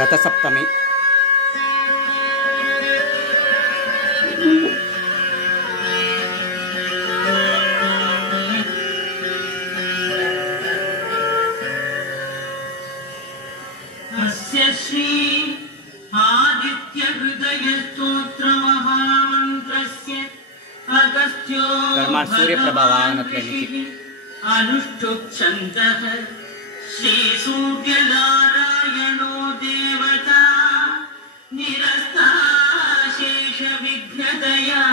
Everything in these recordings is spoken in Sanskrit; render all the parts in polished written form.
रथसप्तमी अस्य श्री आदित्य हृदय स्तोत्र महामन्त्रस्य अगस्त्यो भगवान् ऋषिः अनुष्ठुप् छन्दः श्री सूर्यनारायणो देवता निरस्ता शेष विघ्नतया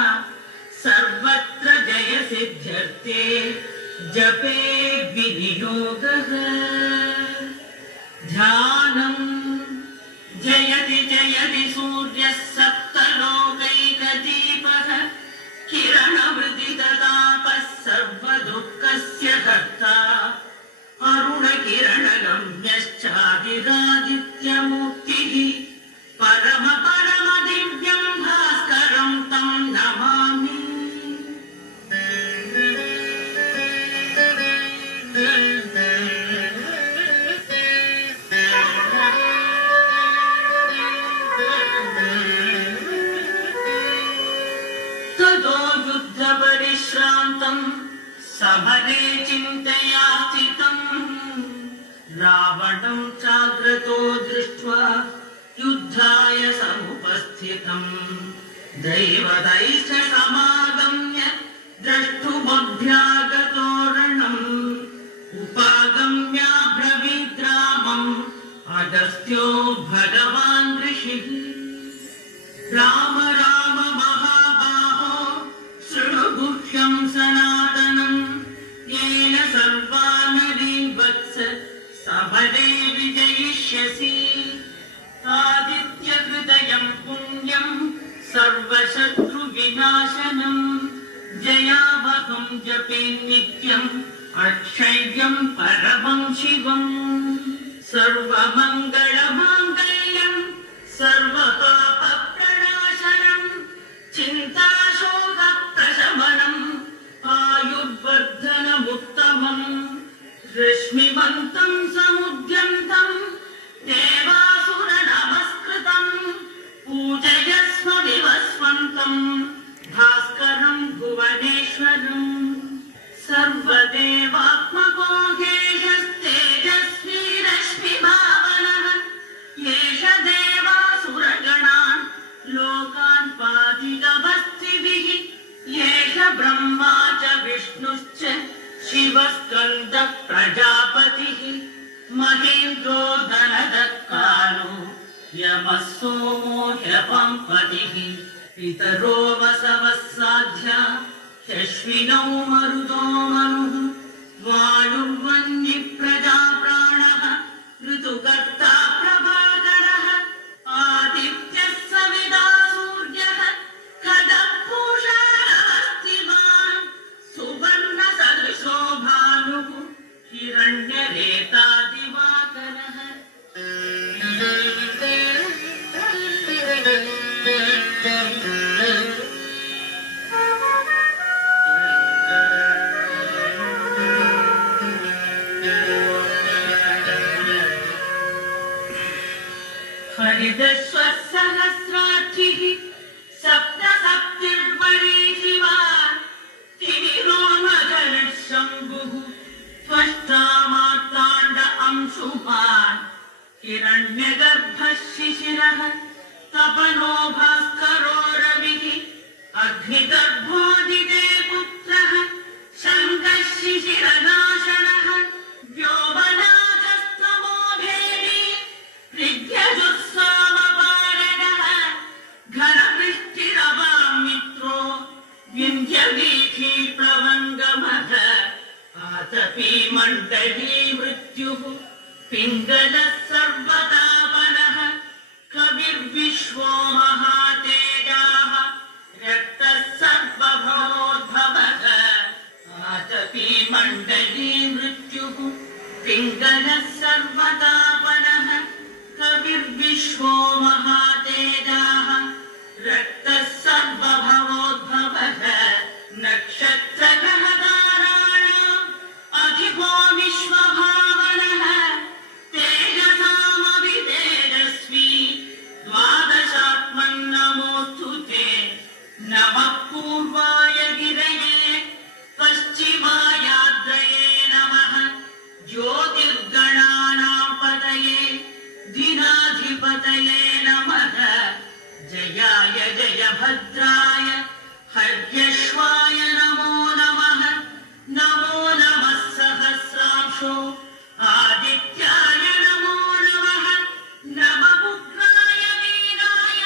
सर्वत्र जय सिद्ध्यर्थे जपे विनियोगः ध्यानं जयति जयति सूर्यः सप्तलोकैकदीपः किरणवृदिततापः सर्वदुःखस्य हर्ता अरुणकिरणगम्यश्चादिरादित्यमूर्तिः परम परम दिव्यं भास्करं तं नमामि ततो युद्धपरिश्रान्तं समरे चिन्तया स्थितं रावणं चाग्रतो दृष्ट्वा युद्धाय समुपस्थितं दैवतैश्च समागम्य द्रष्टुमभ्यागतो रणम् उपागम्याब्रवीद्रामम् अगस्त्यो भगवान् ऋषिः राम राम महाबाहो शृणु गुह्यं सनातनं येन सर्वानरीं वत्स समरे विजयिष्यसि आदित्यहृदयं पुण्यं सर्वशत्रुविनाशनं जयावहं जपे नित्यम् अक्षय्यं परमं शिवम् सर्वमङ्गलमाङ्गल्यं सर्वपापप्रणाशनं चिन्ताशोकप्रशमनम् आयुर्वर्धनमुत्तमम् रश्मिवन्तं समुद्यन्तं देवासुरनमस्कृतं पूजयस्व विवस्वन्तं भास्करं भुवनेश्वरम् सर्वदेवात्मको ह्येषस्तेजस्वी रश्मिभावनः एष देवासुरगणान् लोकान् पातितभस्त्रिभिः एष ब्रह्मा च विष्णुश्च शिवस्कन्दः प्रजापतिः महेन्द्रो धनदत्कालो यमः सोमो ह्यपम्पतिः पितरो वसवः साध्या ह्यश्विनौ मरुतो मनुः वायुर्वह्निः प्रजाप्राणः ऋतुकर्ता प्रभाकरः आदित्यः सविता सूर्यः खगः पूषा नभस्तिमान् सुवर्णसदृशो भानुः हिरण्यरेता दिवाकरः हरिदस्वसहस्राक्षिः सप्तसप्तिर्वरीशिवान् तिमिरोन्मदनः शम्भुः त्वष्टा मार्ताण्ड अंशुमान् हिरण्यगर्भः शिशिरः तपनो भास्करो रविः अग्निगर्भोदिते पुत्रः शङ्कः शिशिरनाशनः व्योमनाथस्तमो भेदी ऋग्यजुस्सामपारगः घनवृष्टिरवां मित्रो विन्ध्यवीथी प्लवङ्गमः आतपी मण्डली मृत्युः पिङ्गलः सर्वतापनः कविर्विश्वो महातेजाः रक्तः सर्वभवोद्भवः आतपी मण्डली मृत्युः पिङ्गलः सर्वतापनः कविर्विश्वो महातेजाः रक्तः सर्वभवोद्भवः नक्षत्रग्रहताराणाम् अधिपो विश्वभावनः तेजसामपि तेजस्वी द्वादशात्मन्नमोऽस्तु ते नमः पूर्वाय गिरये पश्चिमायाद्रये नमः ज्योतिर्गणानां पतये दिनाधिपतये नमः जयाय जयभद्राय हर्यश्वाय नमो नमः नमो नमः सहस्रांशो आदित्याय नमो नमः नमः उग्राय वीराय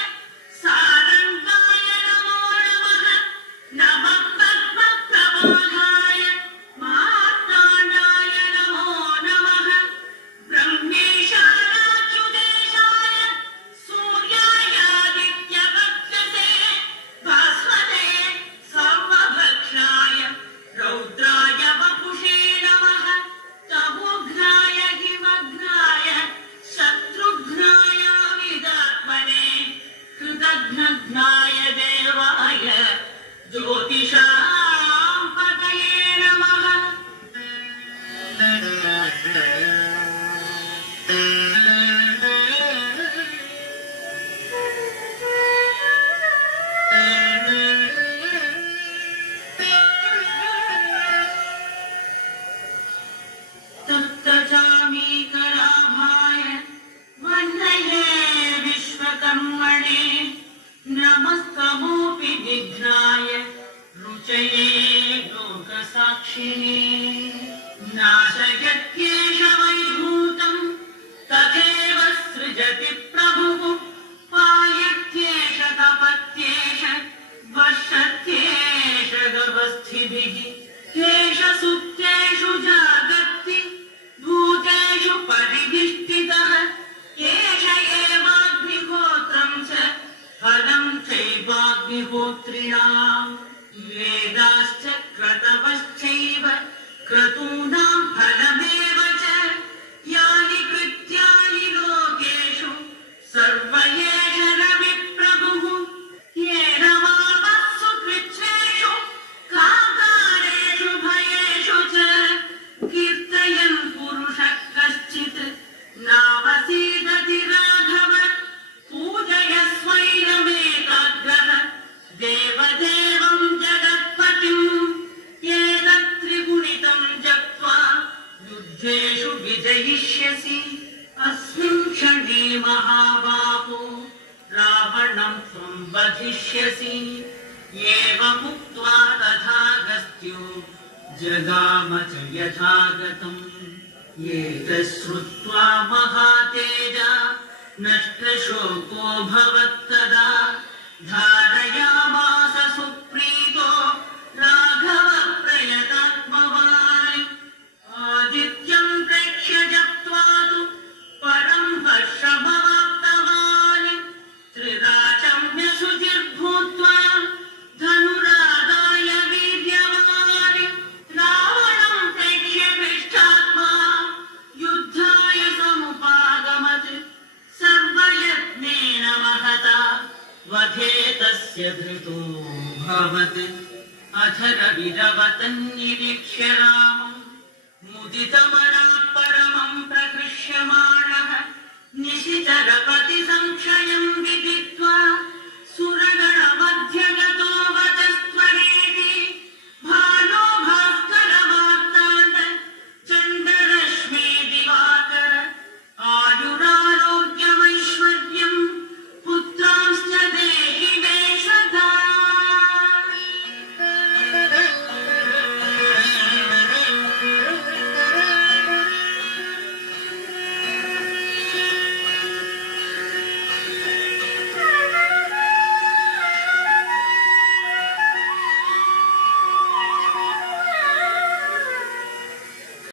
सारङ्गाय नमो नमः नमः पद्मप्रबोधाय मार्ताण्डाय नमो नमः ब्रह्मेशानाच्युतेशाय सूर्यायादित्यवर्चसे भास्वते सर्वभक्षाय रौद्राय वपुषे नमः तमोघ्नाय हिमघ्नाय शत्रुघ्नाय विदात्मने कृतघ्नघ्नाय देवाय ज्योतिषां पतये नमः तप्तचामीकराभाय वह्नये विश्वकर्मणे नमस्तमोऽपि विघ्नाय रुचये लोकसाक्षिणे नाशयत्येष वैभूतं तथैव सृजति प्रभुः पायत्येष तपत्येष वर्षत्येष गवस्थिभिः एष सुप्तेषु जागर्ति भूतेषु परिधिष्ठितः एष एवाग्निहोत्रं च फलं चैवाग्निहोत्रिणाम् वेदाश्च क्रतवश्चैव क्रतूनां फलमेव च यानि कृत्यानि लोकेषु सर्व एष रविप्रभुः येन वापस्सु कृच्छ्रेषु काकारेषु भयेषु च कीर्तयन् पुरुषः कश्चित् नावसीदति राघव पूजयस्वैरमेकाग्रः देवदेवं जगत्पतिम् एतत्त्रिगुणितं जप्त्वा युद्धेषु विजयिष्यसि अस्मिन् क्षणे महाबाहो रावणं त्वं वधिष्यसि एवमुक्त्वा तथागस्त्यो जगाम च यथागतम् एतच्छ्रुत्वा महातेजा नष्टशोको भवत्तदा धारयामास सुप्रीतो राघव प्रयतात्मवान् आदित्यं प्रेक्ष्य जप्त्वा तु परं हर्षमवाप्तवान् त्रिराचम्य शुचिर्भूत्वा धनुरादाय वीर्यवान् रावणं प्रेक्ष्य पृष्ठात्मा युद्धाय समुपागमत् सर्वयत्नेन महता वधे तस्य धृतो भवत् अथरविरवतन्निरीक्ष्य रामं मुदितमनः परमं प्रहृष्यमाणः निशिचर